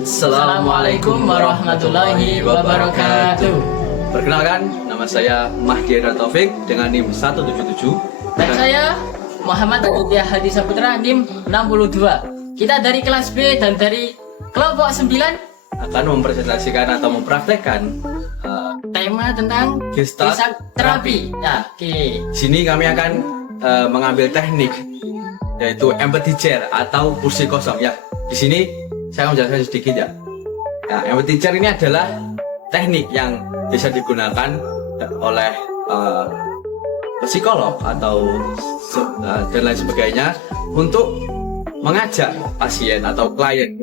Assalamualaikum warahmatullahi wabarakatuh. Perkenalkan, nama saya Mahdi Taufik dengan NIM 177 Dan saya Muhammad Aditya Hadi Saputra NIM 62. Kita dari kelas B dan dari kelompok 9 akan mempresentasikan atau mempraktekkan tema tentang Gestalt terapi. Ya, oke. sini kami akan mengambil teknik yaitu empathy chair atau kursi kosong ya. Di sini saya akan menjelaskan sedikit ya. Nah, empathy chair ini adalah teknik yang bisa digunakan oleh psikolog atau dan lain sebagainya untuk mengajak pasien atau klien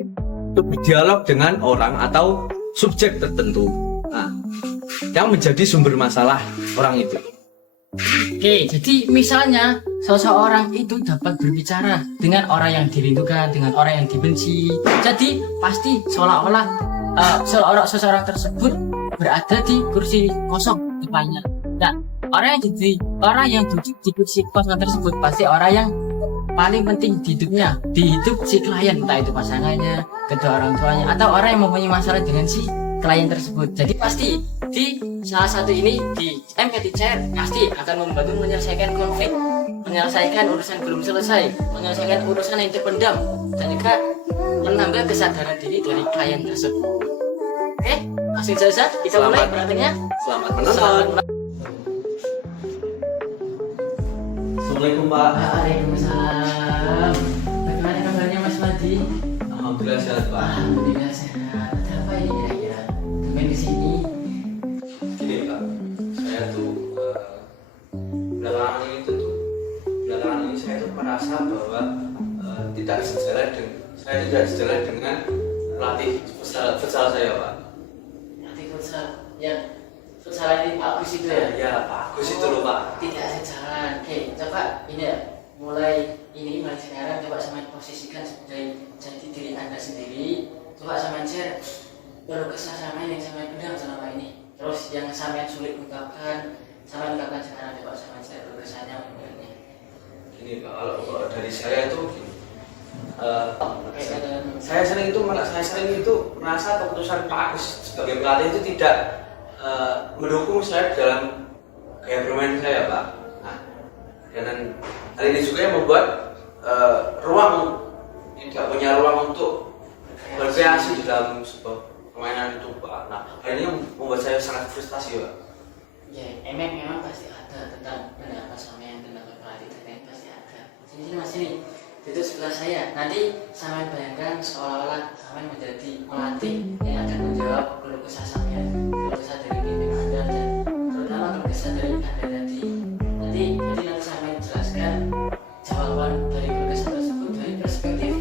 untuk berdialog dengan orang atau subjek tertentu yang menjadi sumber masalah orang itu. Oke, jadi misalnya seseorang itu dapat berbicara dengan orang yang dirindukan, dengan orang yang dibenci. Jadi pasti seolah-olah seseorang tersebut berada di kursi kosong depannya. Nah, orang yang duduk di kursi kosong tersebut pasti orang yang paling penting di hidupnya, di hidup si klien, entah itu pasangannya, kedua orang tuanya, atau orang yang mempunyai masalah dengan si klien tersebut. Jadi pasti di salah satu ini di empathy chair pasti akan membantu menyelesaikan konflik, menyelesaikan urusan belum selesai, menyelesaikan urusan yang terpendam, dan juga menambah kesadaran diri dari klien tersebut. Oke, langsung saja kita mulai prakteknya. Selamat menonton. Assalamualaikum Pak. Waalaikumsalam. Bagaimana kabarnya Mas Madi? Alhamdulillah sehat Pak. Alhamdulillah sehat. Ada apa ini kira-kira? Tumben di sini. Gini Pak, saya tuh belakangan ini saya tuh merasa bahwa saya tidak sejalan dengan pelatih futsal saya Pak. Nanti futsal, ya futsal ini Pak Agus itu ya? Ya Pak Agus itu loh Pak. Tidak sejalan. Oke, coba ini ya. Mulai sekarang coba sama posisikan sebagai jadi diri Anda sendiri. Coba sama share baru kesamaan yang sama undang selama ini. Terus yang sama sulit ungkapkan sekarang. Coba sama share baru kesannya undangnya. Gini Pak, kalau dari saya tuh gini. Saya Saya sering itu merasa keputusan Pak Agus sebagai pelatih itu tidak mendukung saya dalam gaya bermain saya Pak. Nah, dan hal ini juga yang membuat tidak punya ruang untuk berkreasi di dalam sebuah permainan itu Pak. Nah, hal ini membuat saya sangat frustasi Pak. Ya, memang pasti ada tentang pendapat sama yang tentang pelatih terkait pasti ada. Sini Mas ini. Itu sebelah saya. Nanti sampai bayangkan seolah-olah sampai menjadi pelatih yang akan menjawab keluh kesah sampean, keluh kesah dari tim Anda dan terutama keluh kesah dari Anda tadi. Jadi nanti sampai jelaskan jawaban dari keluh kesah tersebut dari perspektif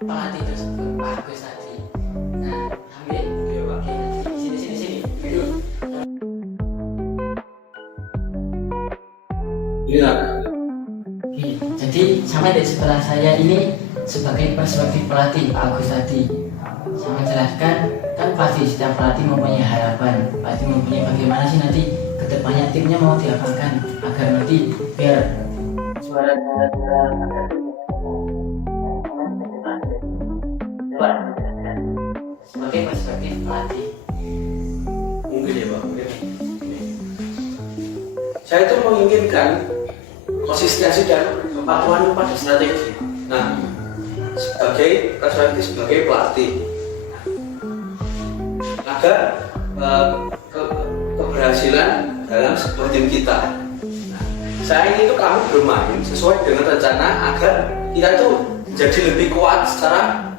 pelatih tersebut, Pak Agus tadi. Nah, ambil. Iya Pak. Oke, nanti sini. Dulu. Iya. Jadi sampai di sebelah saya ini sebagai perspektif pelatih Pak Agus tadi. Saya jelaskan kan pasti setiap pelatih mempunyai harapan, pasti mempunyai bagaimana sih nanti kedepannya timnya mau diapakan agar nanti biar suara sebagai perspektif pelatih. Mungkin ya Pak. Saya itu menginginkan konsistensi dan kepatuhan pada strategi. Nah, sebagai pelatih, agar keberhasilan dalam sebuah tim kita. Nah, saya ingin itu kami bermain sesuai dengan rencana agar kita itu jadi lebih kuat secara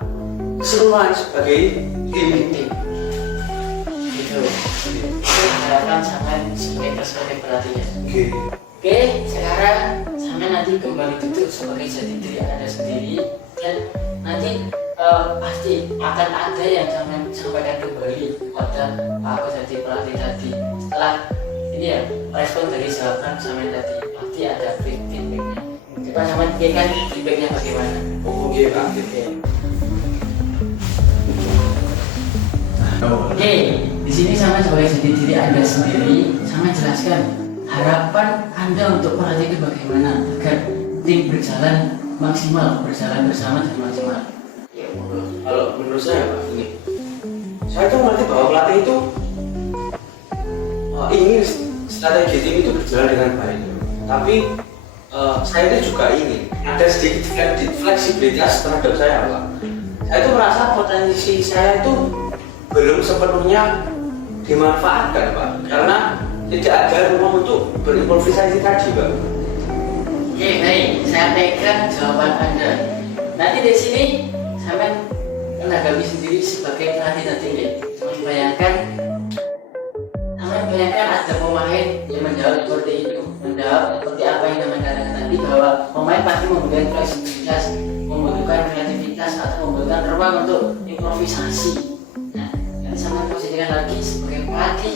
keseluruhan sebagai tim. Gitu. Itu harapan sampai sebagai perspektif pelatihnya. Oke, sekarang sampai nanti kembali duduk sebagai jati diri Anda sendiri dan nanti pasti akan ada yang sampai sampaikan kembali pada Pak Agus jadi pelatih tadi. Setelah ini ya respon dari jawaban sampai tadi pasti ada feedbacknya. Coba sama berikan feedbacknya bagaimana? Oke Pak. Oke, di sini sama sebagai jati diri Anda sendiri, sama jelaskan harapan Anda untuk pelatih itu bagaimana agar tim berjalan maksimal, berjalan bersama dan maksimal. Kalau menurut saya Pak, ini saya tuh ngerti bahwa pelatih itu ingin strategi tim itu berjalan dengan baik. Tapi saya itu juga ingin ada sedikit fleksibilitas terhadap saya, Pak. Saya itu merasa potensi saya itu belum sepenuhnya dimanfaatkan, Pak, karena tidak ada ruang untuk berimprovisasi tadi, Pak. Oke, baik. Saya pegang jawaban Anda. Nanti di sini sampai menanggapi sendiri sebagai pelatih tadi ya. Bayangkan ada pemain yang menjawab seperti itu, menjawab seperti apa yang teman katakan tadi, bahwa pemain pasti membutuhkan fleksibilitas, membutuhkan kreativitas atau membutuhkan ruang untuk improvisasi. Nah, nanti sama posisikan lagi sebagai pelatih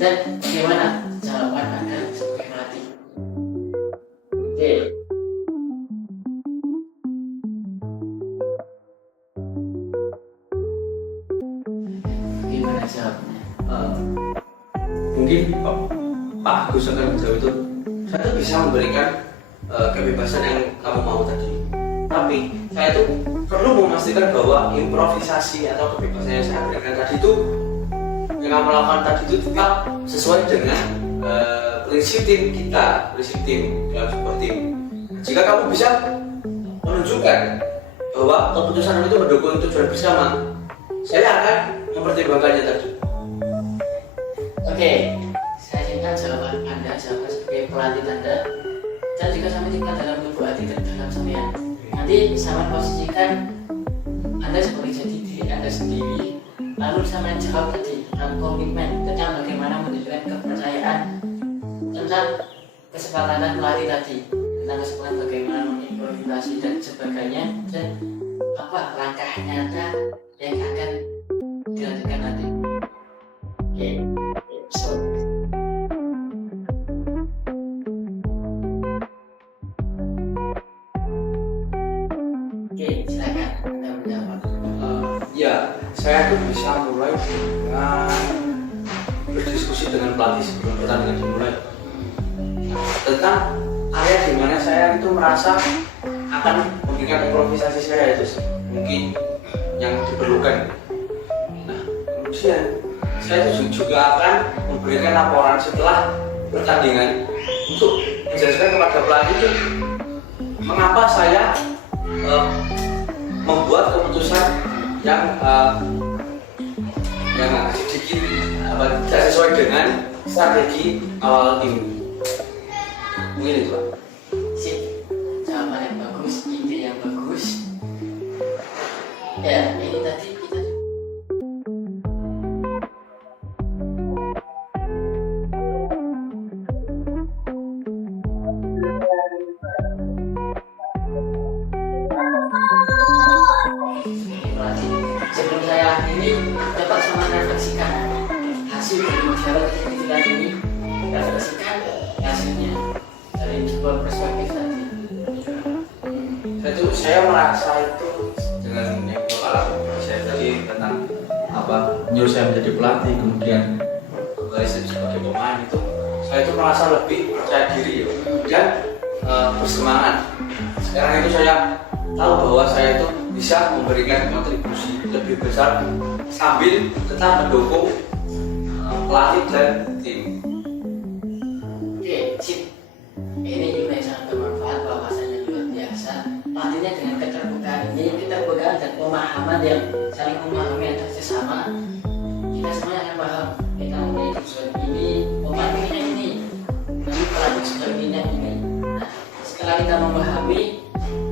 dan bagaimana jawaban Anda sebagai pelatih. Oke. Gimana jawabnya? Mungkin Pak Agus akan menjawab itu. Saya tuh bisa memberikan kebebasan yang kamu mau tadi. Tapi saya tuh perlu memastikan bahwa improvisasi atau kebebasan yang saya berikan tadi itu, yang kamu lakukan tadi itu tetap sesuai dengan prinsip tim kita, prinsip tim dalam sebuah tim. Jika kamu bisa menunjukkan bahwa keputusan itu mendukung tujuan bersama, saya akan mempertimbangkannya tadi. Oke, saya simpan jawaban Anda, jawaban sebagai pelatih Anda, dan juga sampai simpan dalam lubuk hati dan dalam sampean. Nanti sama posisikan Anda sebagai jadi diri Anda sendiri, lalu sama jawab tadi tentang komitmen, tentang bagaimana menunjukkan kepercayaan, tentang kesepakatan pelatih tadi, tentang kesepakatan bagaimana mengimprovisasi dan sebagainya, dan apa langkah nyata yang akan dilakukan nanti. Oke. Oke, silakan Anda menjawab. Ya, saya tuh bisa mulai dengan berdiskusi dengan pelatih sebelum pertandingan dimulai tentang area di mana saya itu merasa akan memberikan improvisasi saya itu mungkin yang diperlukan. Nah, kemudian saya juga akan memberikan laporan setelah pertandingan untuk menjelaskan kepada pelatih itu mengapa saya membuat keputusan yang sedikit tidak sesuai dengan strategi awal tim. Mungkin itu, Pak. Sip, jawaban yang bagus, ide yang bagus. Ya, ini tadi kita sebelum saya akhiri, dapat sama refleksikan hasil dari dialog ketika ini, refleksikan hasilnya dari sebuah perspektif tadi. Saya merasa itu dengan yang pengalaman saya tadi tentang nyuruh saya menjadi pelatih, kemudian kembali sebagai pemain itu, saya itu merasa lebih percaya diri dan bersemangat. Sekarang itu saya tahu bahwa saya itu bisa memberikan kontribusi lebih besar sambil tetap mendukung pelatih dan tim. Oke, sip. Ini juga yang sangat bermanfaat, bahwasanya luar biasa. Pelatihnya dengan keterbukaan dan pemahaman yang saling memahami antar sesama. Kita semuanya akan paham. Kita memiliki tujuan ini, pemain ini, tapi pelatih juga inginnya ini. Nah, setelah kita memahami,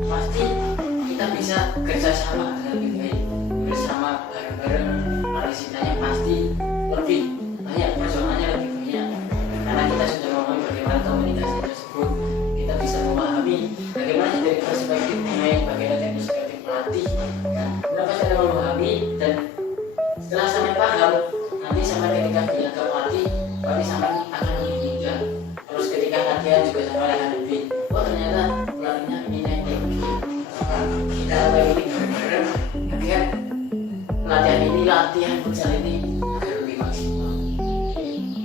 pasti kita bisa kerjasama dengan lebih baik, bersama bareng-bareng. Partisipasinya pasti lebih banyak, perjuangannya lebih banyak, karena kita sudah memahami bagaimana komunikasi tersebut. Kita bisa memahami bagaimana dari perspektif pemain, bagaimana dari perspektif pelatih. Nah, kita pasti akan memahami, dan setelah sampai paham, nanti sampai ketika dia ke pelatih, pasti sampai akan lebih mudah. Terus ketika latihan juga sampai akan lebih, oh ternyata pelatihnya ini kita ini bareng-bareng, agar latihan ini, latihan futsal ini agar lebih maksimal.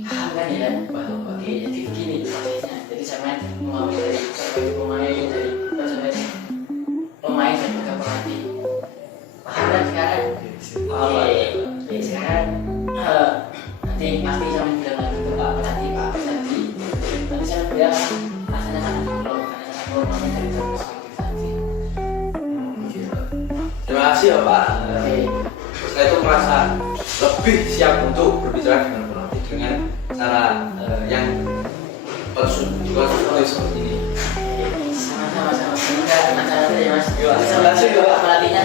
Paham kan ya? Paham. Oke, jadi begini prosesnya. Jadi saya memahami dari perspektif pemain, dari perspektif pemain dan juga pelatih. Paham kan sekarang? Oke, sekarang Terima kasih ya Pak. Saya itu merasa lebih siap untuk berbicara dengan pelatih dengan cara yang konstruktif seperti ini. Sama-sama. Semoga masalahnya ya Mas. Terima kasih Pak. Pelatihnya